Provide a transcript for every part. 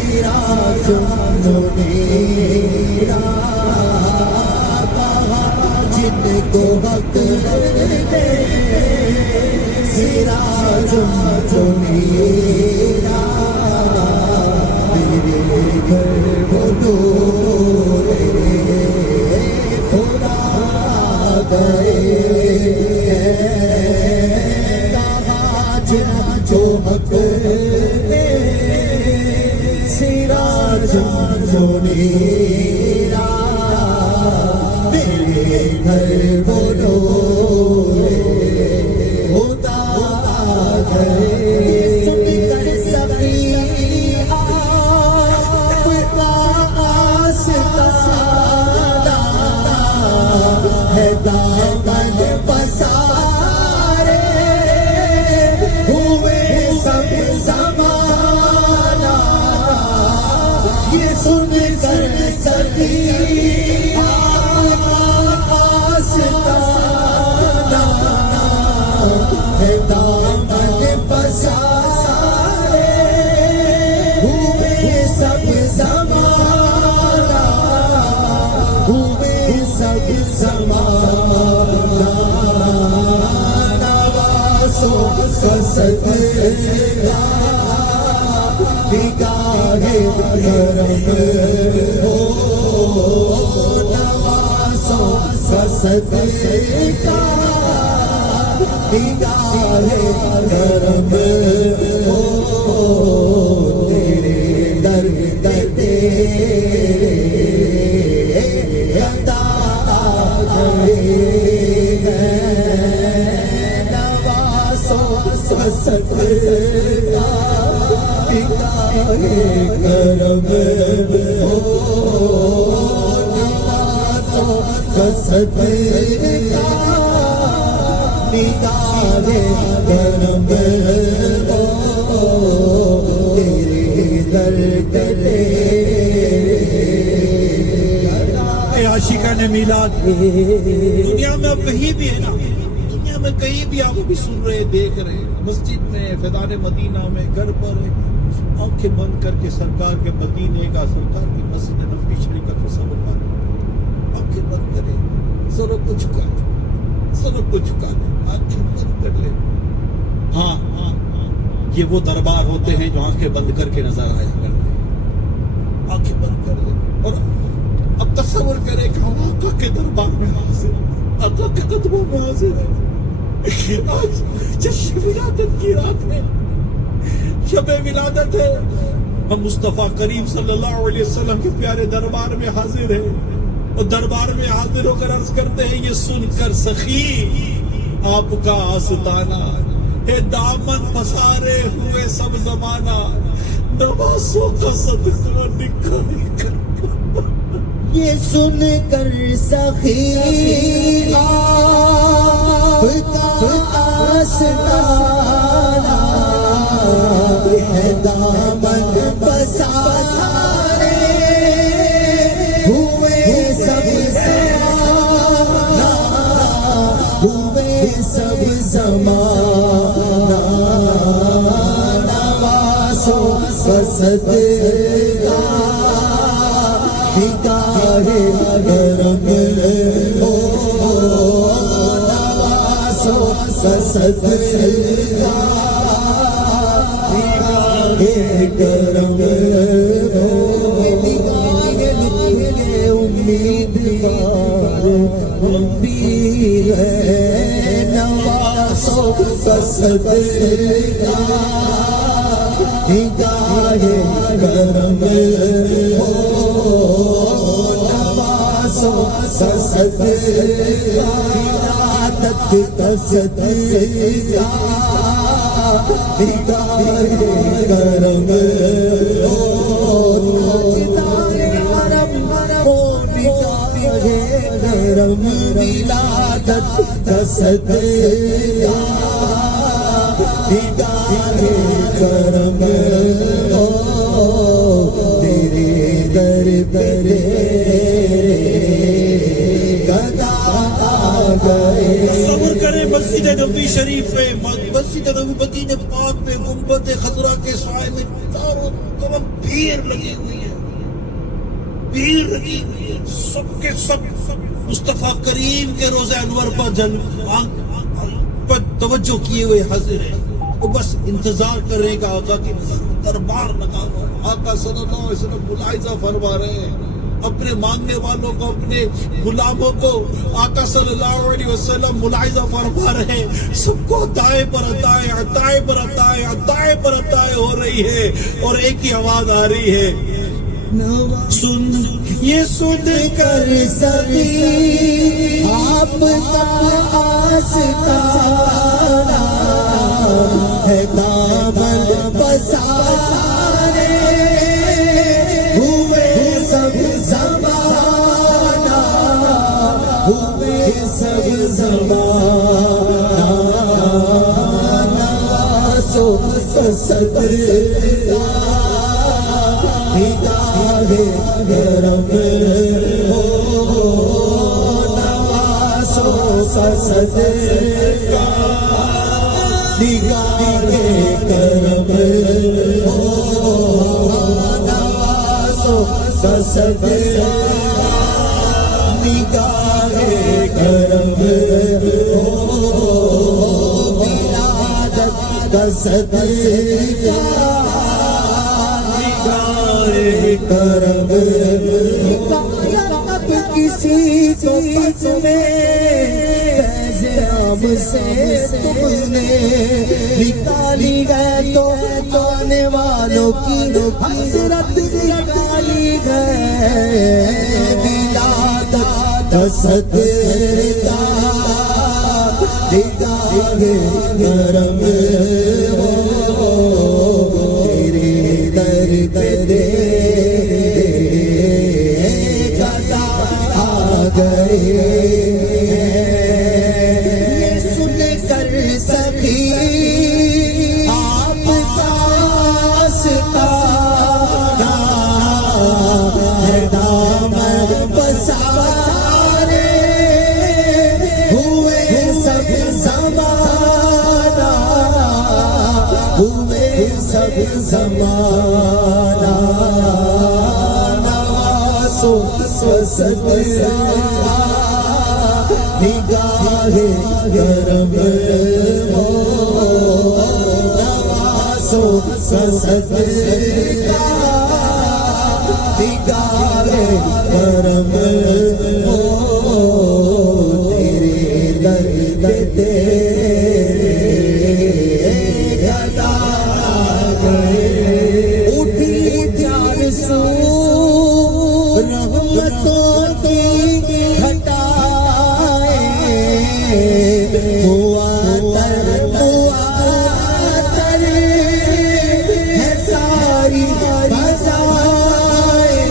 سراج منیرا جن کو حق دے سراج منیرا میرے گھر وہ نور خدا گئے جو حق دے سراج منیرا میرے گھر وہ نور خدا گئے سن کر سبھی آپ کا آستانہ ہے دامن پسارے ہوئے سب زمانہ یہ سن کر سبھی آپ کا آستانہ ہے دامن پسارے ہوئے سب زمانہ ہوئے سب زمانہ نوازوں کا صدقہ نگاہ کرم ہو نوازوں کا صدقہ نگاہ کرم ہو تیرے در تیرے عطا گئے ہیں نوازوں کا صدقہ نگاہ کرم ہو نوازوں کا صدقہ نگاہ کرم ہو تیرے در تیرے اے عاشقان میلاد، دنیا میں اب کہیں بھی ہے نا، دنیا میں کہیں بھی آپ ابھی سن رہے دیکھ رہے مسجد میں فیضان مدینہ میں گھر پر آنکھیں بند کر کے سرکار کے مدینے کا سرکار کی مسجد نبوی شریف کا تصور کر آنکھیں بند کریں سروں کو جھکا دیں سروں کو جھکا دیں آنکھیں بند کر لیں ہاں یہ وہ دربار ہوتے ہیں جو آنکھیں بند کر کے نظر آیا کرتے ہیں آنکھیں بند کر دیں اور اب تصور کریں کہ ہم آقا کے دربار میں حاضر آقا کے قدموں میں حاضر ہیں آج جشن ولادت کی رات ہے شب ولادت ہے ہم مصطفیٰ کریم صلی اللہ علیہ وسلم کے پیارے دربار میں حاضر ہیں اور دربار میں حاضر ہو کر عرض کرتے ہیں یہ سن کر سخی آپ کا آستانہ ہے دامن پسارے ہوئے سب زمانہ نوازوں کا صدقہ نکال کر یہ سن کر سخی آپ کا آستانہ ہے دامن پسارے ہوئے سب زمانہ ہوئے سب زمانہ نوازوں کا صدقہ نگاہ کرم ہو نوازوں کا صدقہ نگاہ کرم ہو نگاہ امیدوار ہم بھی ہے نوازوں کا صدقہ نگاہ کرم ہو نوازوں کا صدقہ ولادت کا صدقہ نگاہ کرم ہو کرم ولادت کا صدقہ نگاہ کرم ہو تیرے در تیرے گدا گئے تصور کریں مسجد نبی شریف میں، مسجد نبی مدینہ پاک میں، گنبد خضرا کے سائے میں چاروں طرف بھیڑ لگی ہوئی ہے، بھیڑ لگی ہوئی ہے، سب کے سب مصطفیٰ کریم کے روزہ انور پر توجہ کیے ہوئے حاضر ہیں، وہ بس انتظار کر رہے کہ آقا کی دربار لگا ہوا ہے۔ آقا صلی اللہ علیہ وسلم ملاحظہ فرما رہے ہیں اپنے مانگنے والوں کو، اپنے غلاموں کو، آقا صلی اللہ علیہ وسلم ملاحظہ فرما رہے ہیں، سب کو دائیں پر عطائیں، عطائیں پر عطائیں، عطائیں پر عطائیں ہو رہی ہے، اور ایک ہی آواز آ رہی ہے، سن یہ سن کر سبھی آپ کا آستانہ ہے، دامن پسارے ہوئے سب زمانہ، ہوئے سب زمانہ، نوازو صدر نگاہ کرم ہو، نوازو صدر نگاہ کرم ہو، نوازو صدر نگاہ کرم ہو، ولادت کا صدقہ کرم اب کسی کو پس میں فیض عام سے تم نے نکالی ہے، تو آنے والوں کی حسرت نکالی ہے، ولادت کا صدقہ نگاہ کرم ہو، تیرے در پہ سن کر سبھی آپ کا آستانہ ہے، دامن پسارے ہوئے سب زمانہ، ہوئے سب زمانہ، نوازو صدر نگاہ کرم ہو، نوازو صدر نگاہ کرم ہو، تیرے در پہ گدا گئے، اٹھی چار سو رحمتوں کی گھٹائیں، ہوا تر ہے ساری فضائیں،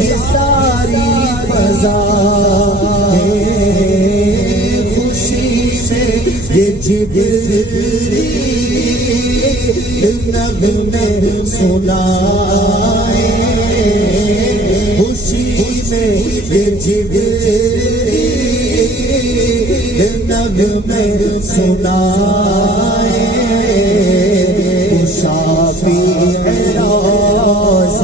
یہ ساری فضائیں، خوشی میں یہ جبریل نغمے سنائے، خوشی میں یہ جبریل نغمے سنائے، شافیع روز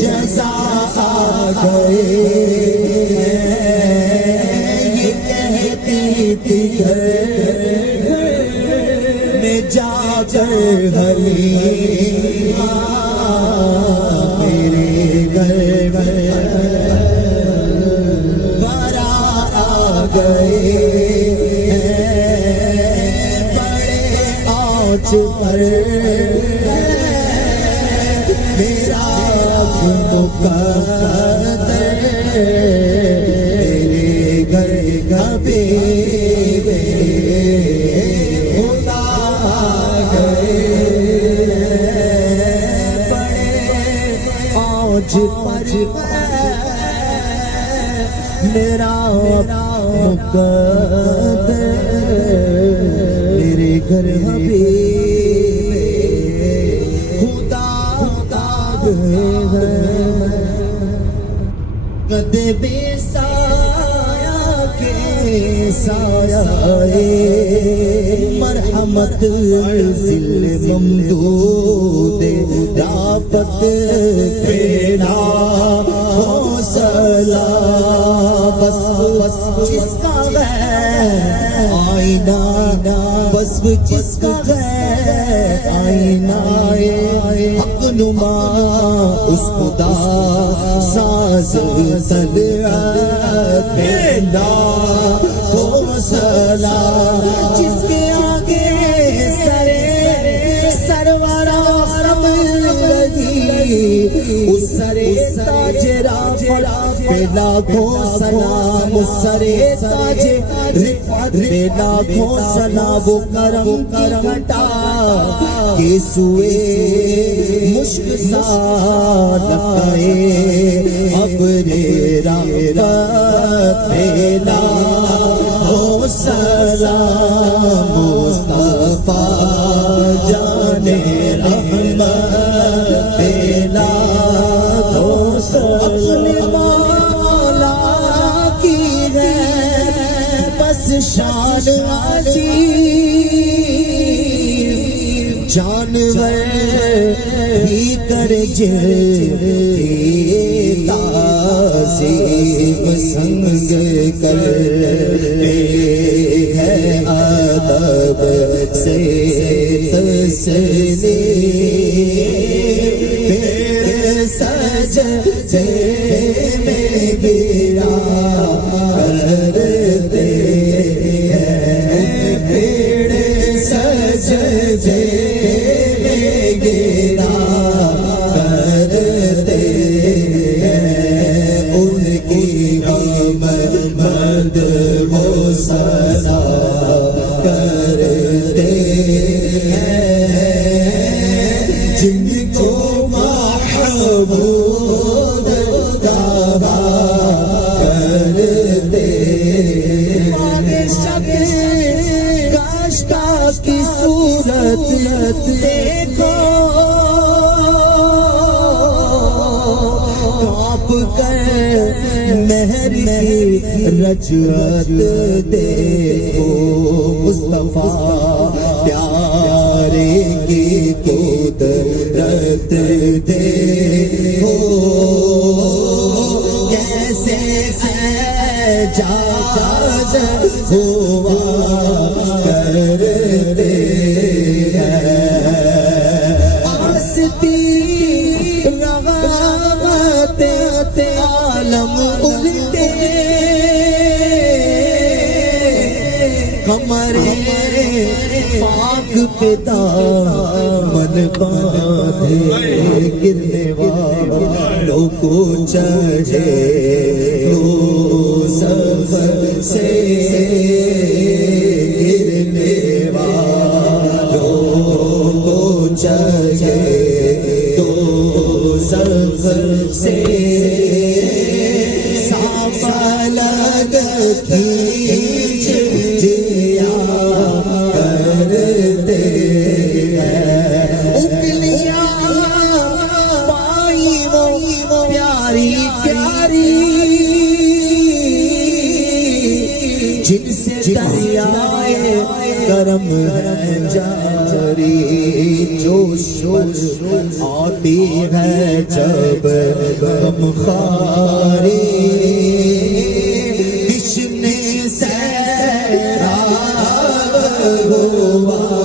جزا آ گئے، یہ کہتی تھی میں جا کر حلیمہ میرے گھر برا آ گئے، بڑے آنچ پر میرا مقدر، میرے گھر حبیب خدا آ گئے، بڑے آنچ پر میرا مقدر، میرے گھر حبیب خدا آ گئے، کدے بے سایہ کے سایہ مرحمت ذل ممدود رافت پیڑا حوصلہ بس جس کا غیر آئینہ بس جس کا غیر آئینہ حق نما اس خدا ساز طلعت پیدا حوصلہ جس کے آگے سرورا اس سرے تاج رافت پہ لاکھوں سلام اس سرے تاج رفعت پہ لاکھوں سلام وہ کرم گھٹا کے سوئے مشک سا لگائے ابر رحمت پہ لاکھوں سلام مصطفیٰ جان رحمت اپنے مولا کی ہے بس شان عظیم جانور بھی کر تعظیم سنگ کرتے ہے ادب سے تسلیم سجدے میں گرا کرتے ہیں پیڑ سجدے میں گرا کرتے ہیں ان کی مد وہ سزا کرتے ہیں جن کو محبوب دعا کرتے کاشتا کی صورت دیکھو کانپ کر مہر رجعت دیکھو مصطفیٰ پیارے کی قدرت دیکھو کیسے اعجاز ہوا کرتے ہیں آستی رغبت عالم الٹے ہمارے پاک پہ دامن باندھے گرنے والوں کو چڑھے لو سفر سے گرنے والوں کو چڑھے تو سفر سے صاف لگ کھینچ جیا کرتے ہیں انگلیاں پائی وہ پیاری پیاری جن سے دریائے کرم ہے جاری جوش آتی ہے جب غمخواری جشن سیراب ہوا